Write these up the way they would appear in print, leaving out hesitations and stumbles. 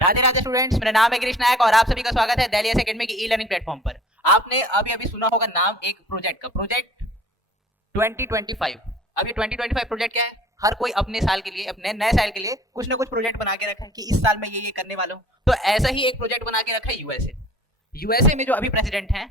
Radhe Radhe students, मेरा नाम है गिरीश नायक और आप सभी का स्वागत है दिल्ली एकेडमी की ई लर्निंग प्लेटफॉर्म पर। आपने अभी अभी सुना होगा नाम एक प्रोजेक्ट का, प्रोजेक्ट 2025। अब ये 2025 प्रोजेक्ट क्या है? हर कोई अपने साल के लिए, अपने नए साल के लिए कुछ ना कुछ प्रोजेक्ट बना के रखा है कि इस साल में ये करने वाला हूँ। तो ऐसा ही एक प्रोजेक्ट बना के रखा है यूएसए। यूएसए में जो अभी प्रेसिडेंट हैं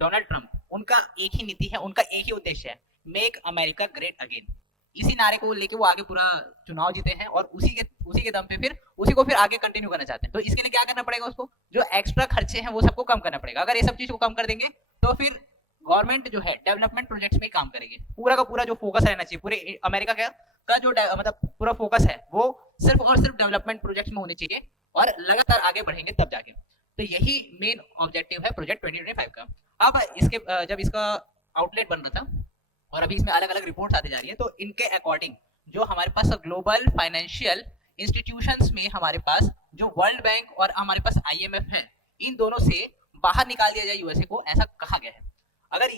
डोनाल्ड ट्रंप, उनका एक ही नीति है, उनका एक ही उद्देश्य है, मेक अमेरिका ग्रेट अगेन। इसी नारे को लेके वो आगे पूरा चुनाव जीते हैं और उसी के दम पे फिर उसी को फिर आगे कंटिन्यू करना चाहते हैं। तो इसके लिए क्या करना पड़ेगा? उसको जो एक्स्ट्रा खर्चे हैं वो सबको कम करना पड़ेगा। अगर ये सब चीज को कम कर देंगे तो फिर गवर्नमेंट जो है डेवलपमेंट प्रोजेक्ट्स में काम करेगी। पूरा का पूरा जो फोकस रहना चाहिए पूरे अमेरिका का जो मतलब पूरा फोकस है वो सिर्फ और सिर्फ डेवलपमेंट प्रोजेक्ट्स में होने चाहिए और लगातार आगे बढ़ेंगे तब जाके। तो यही मेन ऑब्जेक्टिव है प्रोजेक्ट 2025 का। अब इसके जब इसका आउटलेट बन रहा था और अभी इसमें अलग अलग रिपोर्ट्स आती जा रही है, तो इनके अकॉर्डिंग जो हमारे पास ग्लोबल फाइनेंशियल इंस्टीट्यूशंस में हमारे पास जो वर्ल्ड बैंक और हमारे पास आईएमएफ है, इन दोनों से बाहर निकाल दिया जाए यूएसए को, ऐसा कहा गया है। अगर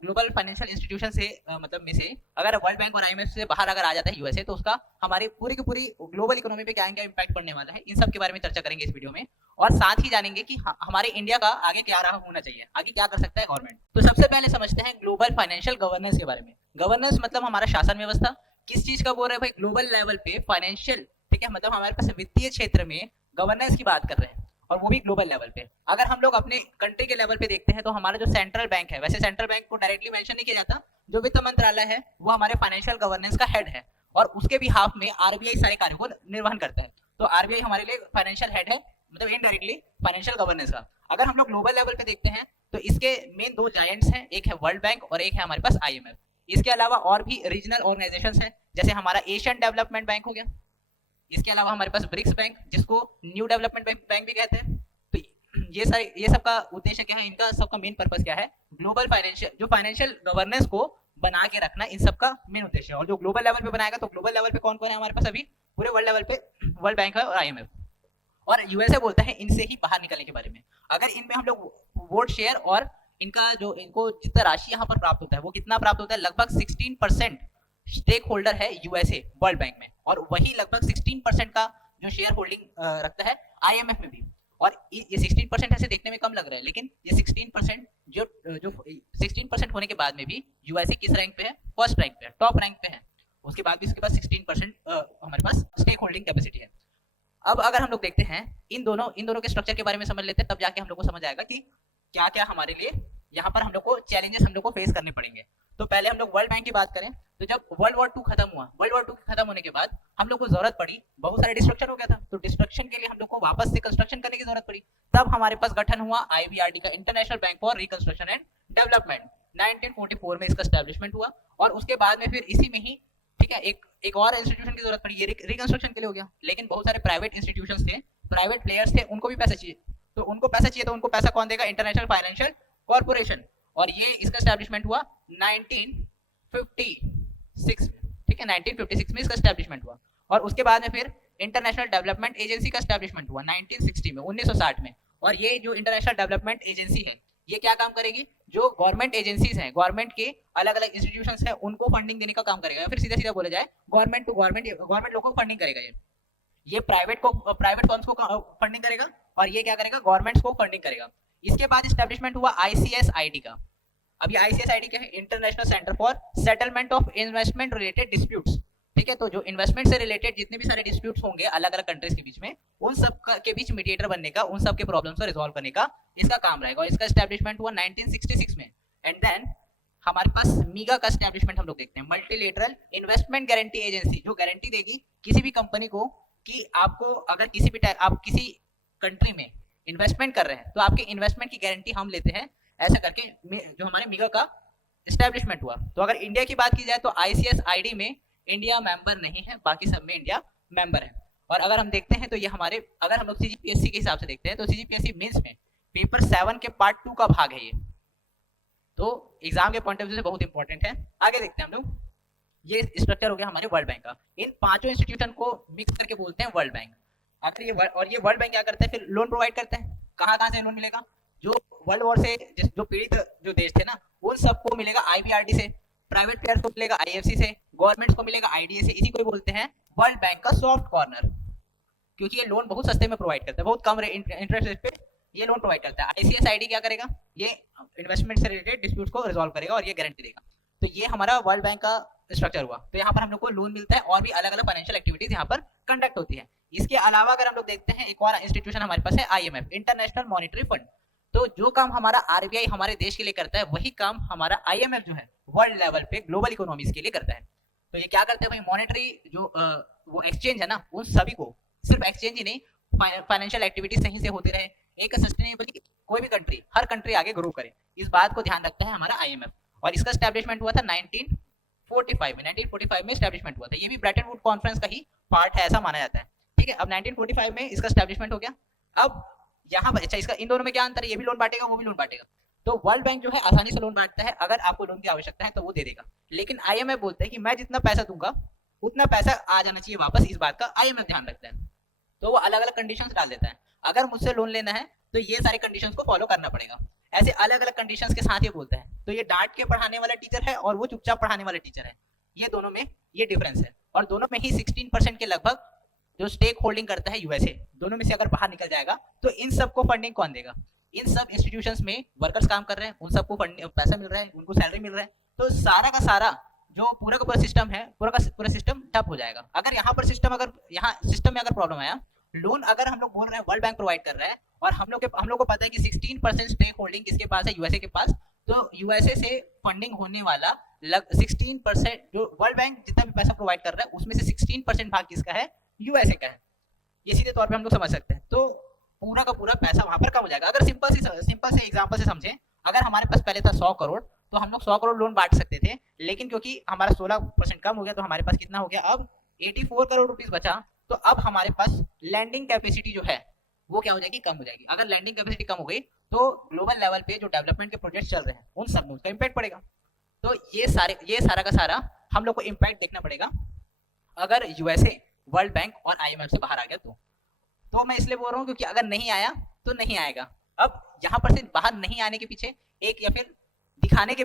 ग्लोबल फाइनेंशियल इंस्टीट्यूशन से मतलब में से अगर वर्ल्ड बैंक और आईएमएफ से बाहर अगर आ जाता है यूएसए, तो उसका हमारी पूरी की पूरी ग्लोबल इकोनॉमी पे क्या क्या इम्पैक्ट पड़ने वाला है, इन सब के बारे में चर्चा करेंगे इस वीडियो में। और साथ ही जानेंगे कि हमारे इंडिया का आगे क्या रहा होना चाहिए, आगे क्या कर सकता है गवर्नमेंट। तो सबसे पहले समझते हैं ग्लोबल फाइनेंशियल गवर्नेंस के बारे में। गवर्नेंस मतलब हमारा शासन व्यवस्था। किस चीज का बोल रहे हैं भाई? ग्लोबल लेवल पे फाइनेंशियल, ठीक है, मतलब हमारे पास वित्तीय क्षेत्र में गवर्नेंस की बात कर रहे हैं और वो भी ग्लोबल लेवल पे। अगर हम लोग अपने कंट्री के लेवल पे देखते हैं तो हमारा जो सेंट्रल बैंक है, वैसे सेंट्रल बैंक को डायरेक्टली मेंशन नहीं किया जाता, जो वित्त मंत्रालय है वो हमारे फाइनेंशियल गवर्नेंस का हेड है और उसके भी हाफ में आरबीआई सारे कार्यों को निर्वहन करता है। तो आरबीआई हमारे लिए फाइनेंशियल हेड है, मतलब इनडायरेक्टली फाइनेंशियल गवर्नेंस का। अगर हम लोग ग्लोबल लेवल पे देखते हैं तो इसके मेन दो जायंट्स हैं, एक है वर्ल्ड बैंक और एक है हमारे पास आईएमएफ। इसके अलावा और भी रीजनल ऑर्गेनाइजेशंस हैं, जैसे हमारा एशियन डेवलपमेंट बैंक हो गया। इसके अलावा हमारे पास ब्रिक्स बैंक, जिसको न्यू डेवलपमेंट बैंक भी कहते हैं। तो ये सब का उद्देश्य क्या है? इनका सबका मेन पर्पस क्या है? ग्लोबल फाइनेंशियल, जो फाइनेंशियल गवर्नेंस को बना के रखना, इन सब का मेन उद्देश्य है। और जो ग्लोबल लेवल पे बनाएगा, तो ग्लोबल लेवल पे कौन कौन है हमारे पास? अभी पूरे वर्ल्ड लेवल पे वर्ल्ड बैंक है और आईएमएफ। और यूएसए बोलता है इनसे ही बाहर निकलने के बारे में। अगर इनमें हम लोग वोट शेयर और इनका जो इनको जितना राशि यहाँ पर प्राप्त होता है वो कितना प्राप्त होता है? लगभग 16% स्टेक होल्डर है यूएसए वर्ल्ड बैंक में, और वही लगभग 16% का जो शेयर होल्डिंग रखता है आईएमएफ में भी। और ये 16% ऐसे देखने में कम लग रहा है, लेकिन ये 16% जो 16% होने के बाद में भी यूएसए किस रैंक पे है? फर्स्ट रैंक पे है, टॉप रैंक पे है। उसके बाद भी इसके पास 16% हमारे पास स्टेक होल्डिंग कैपेसिटी है। अब अगर हम लोग देखते हैं इन दोनों के स्ट्रक्चर के बारे में समझ लेते हैं, तब जाके हम लोग को समझ आएगा कि क्या क्या हमारे लिए यहाँ पर हम लोग को चैलेंजेस हम लोग को फेस करने पड़ेंगे। तो पहले हम लोग वर्ल्ड बैंक की बात करें, तो जब वर्ल्ड वॉर 2 खत्म हुआ, वर्ल्ड वॉर 2 खत्म होने के बाद हम लोग को जरूरत पड़ी, बहुत सारे डिस्ट्रक्शन हो गया था, तो डिस्ट्रक्शन के लिए हम लोग को वापस से कंस्ट्रक्शन करने की जरूरत पड़ी। तब हमारे पास गठन हुआ आईबीआरडी का, international bank for reconstruction and development. 1944 में इसका एस्टेब्लिशमेंट हुआ और उसके बाद में फिर इसी में ही, ठीक है, एक और इंस्टीट्यूशन की जरूरत पड़ी, ये रिकंस्ट्रक्शन के लिए हो गया। लेकिन बहुत सारे प्राइवेट इंस्टीट्यूशंस थे, प्राइवेट प्लेयर्स थे, उनको भी पैसा चाहिए। तो उनको पैसा चाहिए, तो उनको पैसा कौन देगा? International financial corporation. और ये इसका एस्टैब्लिशमेंट हुआ 1956 में, ठीक है, 1956 में इसका एस्टैब्लिशमेंट हुआ। और उसके बाद में फिर इंटरनेशनल डेवलपमेंट एजेंसी का एस्टैब्लिशमेंट हुआ 1960 में, 1960 में। और ये जो इंटरनेशनल डेवलपमेंट एजेंसी है, ये क्या काम करेगी? जो गवर्नमेंट एजेंसीज हैं, गवर्नमेंट के अलग अलग इंस्टीट्यूशंस हैं, उनको फंडिंग देने का काम करेगा। या फिर सीधा सीधा बोला जाए गवर्नमेंट टू गवर्नमेंट लोगों को फंडिंग करेगा। ये प्राइवेट फंड्स को फंडिंग करेगा और ये क्या करेगा? गवर्नमेंट्स को फंडिंग करेगा। इसके बाद एस्टैब्लिशमेंट हुआ आईसीएसआईडी का। अभी आईसीएसआईडी क्या है? International centre for settlement of investment related disputes, ठीक है। तो जो इन्वेस्टमेंट से रिलेटेड जितने भी सारे डिस्प्यूट्स होंगे अलग अलग कंट्रीज के बीच में, उन सब के बीच मीडिएटर बनने का, उन सब के प्रॉब्लम्स को रिजॉल्व करने का इसका काम रहेगा। और इसका एस्टैब्लिशमेंट हुआ 1966 में। एंड देन हमारे पास मीगा का एस्टैब्लिशमेंट हम लोग देखते हैं, मल्टीलेटरल इन्वेस्टमेंट गारंटी एजेंसी, जो गारंटी देगी किसी भी कंपनी को कि आपको अगर आप किसी कंट्री में इन्वेस्टमेंट कर रहे हैं तो आपके इन्वेस्टमेंट की गारंटी हम लेते हैं, ऐसा करके जो हमारे मीगा का एस्टैब्लिशमेंट हुआ। तो अगर इंडिया की बात की जाए तो आईसीएसआईडी में इंडिया मेंबर नहीं है, बाकी सब में इंडिया मेंबर है। और अगर हम देखते हैं तो ये हमारे, अगर हम लोग सीजीपीएससी के हिसाब से देखते हैं तो सीजीपीएससी मेंस में पेपर 7 के पार्ट 2 का भाग है ये, तो एग्जाम के पॉइंट ऑफ व्यू से बहुत इंपॉर्टेंट है। आगे देखते हैं हम लोग। ये स्ट्रक्चर हो गया हमारे वर्ल्ड बैंक का। इन पांचों इंस्टीट्यूशन को मिक्स करके बोलते हैं वर्ल्ड बैंक। अगर ये वर्ल्ड बैंक क्या करता है? फिर लोन प्रोवाइड करते हैं। कहाँ से लोन मिलेगा? जो वर्ल्ड वॉर से जो पीड़ित जो देश थे ना, उन सबको मिलेगा आईबीआरडी से, प्राइवेट प्लेयर्स को मिलेगा आईएफसी से, गवर्नमेंट्स को मिलेगा आईडीए से। इसी को बोलते हैं वर्ल्ड बैंक का सॉफ्ट कॉर्नर। क्योंकि ये लोन बहुत सस्ते में प्रोवाइड करता है, बहुत कम इंटरेस्ट रेट पे ये लोन प्रोवाइड करता है। आईसीएसआईडी क्या करेगा, ये इन्वेस्टमेंट से रिलेटेड डिस्प्यूट को रिजॉल्व करेगा और ये गारंटी देगा। तो ये हमारा वर्ल्ड बैंक का स्ट्रक्चर हुआ। तो यहाँ पर हम लोग को लोन मिलता है और भी अलग अलग फाइनेंशियल एक्टिविटीज यहाँ पर कंडक्ट होती है। इसके अलावा अगर हम लोग देखते हैं एक और इंस्टीट्यूशन हमारे पास है आईएमएफ, इंटरनेशनल मॉनिटरी फंड। तो जो काम हमारा आरबीआई हमारे देश के लिए करता है वही काम हमारा आईएमएफ जो है वर्ल्ड लेवल पे ग्लोबल इकोनॉमीज के लिए करता है। तो ये क्या करते हैं भाई, मॉनेटरी जो वो एक्सचेंज है ना, उन सभी को, सिर्फ एक्सचेंज ही नहीं, फाइनेंशियल एक्टिविटीज सही से होते रहे, एक सस्टेनेबल कोई भी कंट्री, हर कंट्री आगे ग्रो करे, इस बात को ध्यान रखता है हमारा आईएमएफ। और इसका एस्टैब्लिशमेंट हुआ था 1945 में, 1945 में एस्टैब्लिशमेंट हुआ था। ये भी ब्रेटन वुड कॉन्फ्रेंस का ही पार्ट है ऐसा माना जाता है। ठीक है, अब 1945 में इसका एस्टैब्लिशमेंट हो गया। अब यहाँ पर अच्छा, इसका इन दोनों में क्या अंतर है, ये भी लोन बांटेगा वो भी लोन बांटेगा। तो वर्ल्ड बैंक जो है आसानी से लोन बांटता है, अगर आपको लोन की आवश्यकता है तो वो दे देगा। लेकिन आईएमएफ बोलता है कि मैं जितना पैसा दूंगा उतना पैसा आ जाना चाहिए वापस, इस बात का आईएमएफ ध्यान रखता है। तो वो अलग अलग कंडीशंस डाल देता है, अगर मुझसे लोन लेना है तो ये सारे कंडीशंस को फॉलो करना पड़ेगा, ऐसे अलग अलग कंडीशंस के साथ ये बोलता है। तो ये डांट के पढ़ाने वाला टीचर है और वो चुपचाप पढ़ाने वाला टीचर है, ये दोनों में ये डिफरेंस है। और दोनों में ही 16% के लगभग जो स्टेक होल्डिंग करता है यूएसए, दोनों में से अगर बाहर निकल जाएगा तो इन सबको फंडिंग कौन देगा, इन सब इंस्टीट्यूशंस में वर्कर्स काम कर रहे हैं, उन सबको पैसा मिल रहा है, उनको सैलरी मिल रहा है। तो सारा का सारा जो पूरा का पूरा सिस्टम है, पूरा का पूरा सिस्टम ठप हो जाएगा। अगर यहाँ पर सिस्टम, अगर यहाँ सिस्टम में अगर प्रॉब्लम आया, लोन अगर हम लोग बोल रहे हैं वर्ल्ड बैंक प्रोवाइड कर रहा है और हम लोग को पता है कि 16% स्टेक होल्डिंग किसके पास है, यूएसए के पास, तो यूएसए से फंडिंग होने वाला 16%, जो वर्ल्ड बैंक जितना भी पैसा प्रोवाइड कर रहा है उसमें से 16% भाग किसका है, यूएसए का है। ये सीधे तौर पे हम लोग समझ सकते हैं। तो पूरा का पूरा पैसा वहां पर कम हो जाएगा। अगर सिंपल से एग्जांपल से समझें, अगर हमारे पास पहले था 100 करोड़ तो हम लोग 100 करोड़ लोन बांट सकते थे, लेकिन क्योंकि हमारा 16% कम हो गया तो हमारे पास कितना हो गया, अब 84 करोड़ रुपीस बचा। तो अब हमारे पास लैंडिंग कैपेसिटी जो है वो क्या हो जाएगी, कम हो जाएगी। अगर लैंडिंग कैपेसिटी कम हो गई तो ग्लोबल लेवल पे जो डेवलपमेंट के प्रोजेक्ट चल रहे हैं उन सब में उसका इम्पैक्ट पड़ेगा। तो ये सारा का सारा हम लोग को इम्पैक्ट देखना पड़ेगा अगर यूएसए वर्ल्ड बैंक और आईएमएफ से बाहर आ गया तो मैं इसलिए बोल रहा हूँ क्योंकि अगर नहीं आया तो नहीं आएगा। अब यहाँ पर से बाहर नहीं आने के पीछे एक, या फिर दिखाने के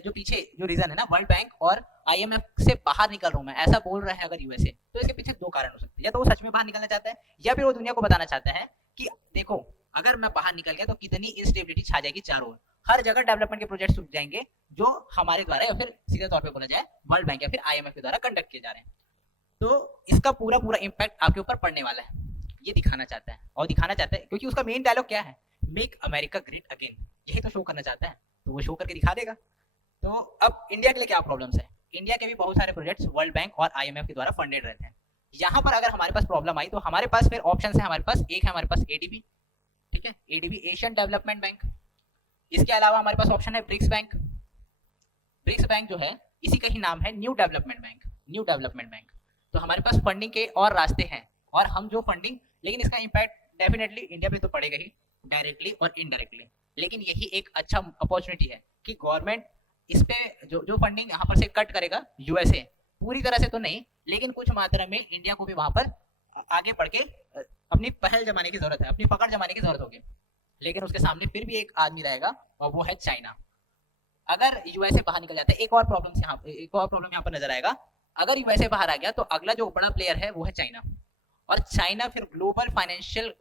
जो पीछे जो रीजन है ना, वर्ल्ड बैंक और आईएमएफ से बाहर निकल रहा हूं मैं, ऐसा बोल रहा है अगर यूएसए, तो इसके पीछे दो कारण हो सकते हैं। या तो वो सच में बाहर निकलना चाहता है, या फिर वो दुनिया को बताना चाहता है कि देखो अगर मैं बाहर निकल गया तो कितनी इंस्टेबिलिटी छा जाएगी चारों ओर, हर जगह डेवलपमेंट के प्रोजेक्ट रुक जाएंगे जो हमारे द्वारा या फिर सीधे तौर पर बोला जाए वर्ल्ड बैंक या फिर आईएमएफ के द्वारा कंडक्ट किए जा रहे हैं। तो इसका पूरा इम्पैक्ट आपके ऊपर पड़ने वाला है, ये दिखाना चाहता है। और दिखाना चाहता है क्योंकि उसका मेन डायलॉग क्या है, मेक अमेरिका ग्रेट अगेन, यही तो शो करना चाहता है, तो वो शो करके दिखा देगा। तो अब इंडिया के लिए क्या प्रॉब्लम्स है, इंडिया के भी बहुत सारे प्रोजेक्ट्स वर्ल्ड बैंक और आईएमएफ के द्वारा फंडेड रहते हैं। यहाँ पर अगर हमारे पास प्रॉब्लम आई तो हमारे पास फिर ऑप्शन है, हमारे पास एक है हमारे पास एडीबी, ठीक है, एडीबी एशियन डेवलपमेंट बैंक। इसके अलावा हमारे पास ऑप्शन है ब्रिक्स बैंक। ब्रिक्स बैंक जो है इसी का ही नाम है new development bank, new development bank. तो हमारे पास फंडिंग के और रास्ते हैं और हम जो फंडिंग, लेकिन इसका इम्पैक्ट डेफिनेटली इंडिया पे तो पड़ेगा ही, डायरेक्टली और इनडायरेक्टली। लेकिन यही एक अच्छा अपॉर्चुनिटी है कि गवर्नमेंट इस पे जो फंडिंग यहाँ पर से कट करेगा, यूएसए पूरी तरह से तो नहीं, लेकिन कुछ मात्रा में इंडिया को भी वहां पर आगे बढ़ के अपनी पहल जमाने की जरूरत है, अपनी पकड़ जमाने की जरूरत होगी। लेकिन उसके सामने फिर भी एक आदमी रहेगा और वो है चाइना। अगर यूएसए बाहर निकल जाता है, एक और प्रॉब्लम यहाँ पर नजर आएगा, अगर यूएसए बाहर आ गया तो अगला जो बड़ा प्लेयर है वो है चाइना। और चाइना फिर ग्लोबल फाइनेंशियल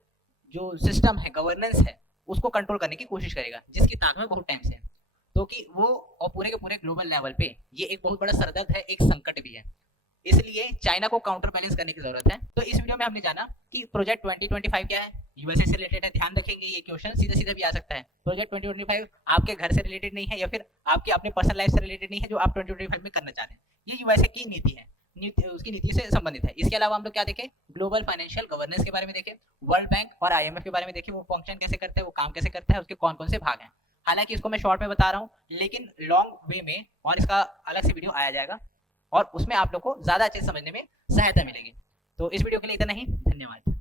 जो सिस्टम है, गवर्नेंस है, उसको कंट्रोल करने की कोशिश करेगा, जिसकी ताक में बहुत टाइम से है। तो कि वो और पूरे के पूरे ग्लोबल लेवल पे ये एक बहुत बड़ा सरदर्द है, एक संकट भी है, इसलिए चाइना को काउंटर बैलेंस करने की जरूरत है। तो इस वीडियो में हमने जाना कि प्रोजेक्ट 2025 क्या है, यूएसए से रिलेटेड है। ध्यान रखेंगे ये क्वेश्चन सीधा भी आ सकता है। प्रोजेक्ट 2025 आपके घर से रिलेटेड नहीं है या फिर आपके अपने पर्सनल लाइफ से रिलेटेड नहीं है जो आप 2025 में करना चाहते हैं, ये यूएसए की नीति है, उसकी नीति से संबंधित है। इसके अलावा हम लोग क्या देखें, ग्लोबल फाइनेंशियल गवर्नेंस के बारे में देखें, वर्ल्ड बैंक और आईएमएफ के बारे में देखें, वो फंक्शन कैसे करते हैं, वो काम कैसे करता है, उसके कौन कौन से भाग हैं। हालांकि इसको मैं शॉर्ट में बता रहा हूँ, लेकिन लॉन्ग वे में और इसका अलग से वीडियो आया जाएगा और उसमें आप लोग को ज्यादा अच्छे से समझने में सहायता मिलेगी। तो इस वीडियो के लिए इतना ही, धन्यवाद।